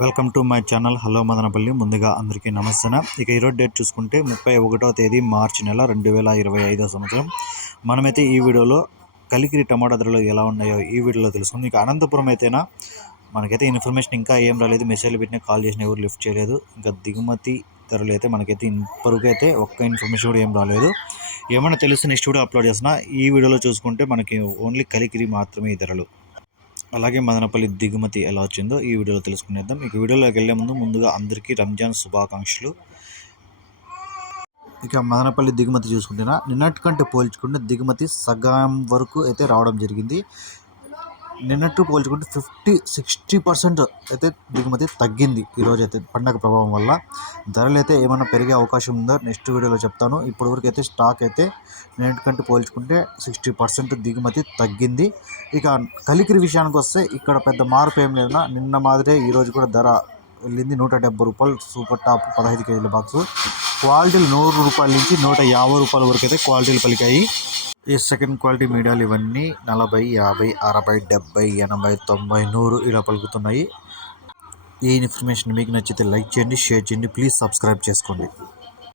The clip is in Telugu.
Welcome to my channel. Hello Madanapalle. ముందుగా అందరికీ నమస్తే ఇక ఈరోజు డేట్ చూసుకుంటే ముప్పై ఒకటో తేదీ మార్చి నెల రెండు వేల ఇరవై ఐదో సంవత్సరం. మనమైతే ఈ వీడియోలో కలికిరి టమాటా ధరలు ఎలా ఉన్నాయో ఈ వీడియోలో తెలుసుకుంది. ఇక అనంతపురం అయితేనా? మనకైతే ఇన్ఫర్మేషన్ ఇంకా ఏం రాలేదు. మెసేజ్లు పెట్టినా కాల్ చేసిన ఎవరు లిఫ్ట్ చేయలేదు. ఇంకా దిగుమతి ధరలు అయితే మనకైతే ఇంతవరకు అయితే ఒక్క ఇన్ఫర్మేషన్ కూడా ఏం రాలేదు. ఏమైనా తెలిస్తే నెక్స్ట్ వీడియో అప్లోడ్ చేసినా ఈ వీడియోలో చూసుకుంటే మనకి ఓన్లీ కలికిరి మాత్రమే ఈ ధరలు. అలాగే మదనపల్లి దిగుమతి ఎలా వచ్చిందో ఈ వీడియోలో తెలుసుకునేద్దాం. ఇక వీడియోలోకి వెళ్ళే ముందు ముందుగా అందరికీ రంజాన్ శుభాకాంక్షలు. ఇక మదనపల్లి దిగుమతి చూసుకుంటేనా? నిన్నటి కంటే పోల్చుకుంటే దిగుమతి సగం వరకు అయితే రావడం జరిగింది. నిన్నట్టు పోల్చుకుంటే ఫిఫ్టీ సిక్స్టీ పర్సెంట్ అయితే దిగుమతి తగ్గింది ఈరోజు అయితే పండగ ప్రభావం వల్ల. ధరలు అయితే ఏమైనా పెరిగే అవకాశం ఉందో? నెక్స్ట్ వీడియోలో చెప్తాను. ఇప్పటివరకు అయితే స్టాక్ అయితే నిన్నటికంటే పోల్చుకుంటే సిక్స్టీ పర్సెంట్ దిగుమతి తగ్గింది. ఇక కలికిరి విషయానికి వస్తే ఇక్కడ పెద్ద మార్పు ఏం లేదన్నా నిన్న మాదిరే ఈరోజు కూడా ధర వెళ్ళింది నూట డెబ్బై రూపాయలు సూపర్ టాప్ పదహైదు కేజీల బాక్స్. క్వాలిటీలు నూరు రూపాయల నుంచి నూట యాభై రూపాయల వరకు అయితే క్వాలిటీలు పలికాయి. ఈ సెకండ్ క్వాలిటీ మీడియాలు ఇవన్నీ నలభై యాభై అరవై డెబ్బై ఎనభై తొంభై నూరు ఇలా పలుకుతున్నాయి. ఈ ఇన్ఫర్మేషన్ మీకు నచ్చితే లైక్ చేయండి షేర్ చేయండి ప్లీజ్ సబ్స్క్రైబ్ చేసుకోండి.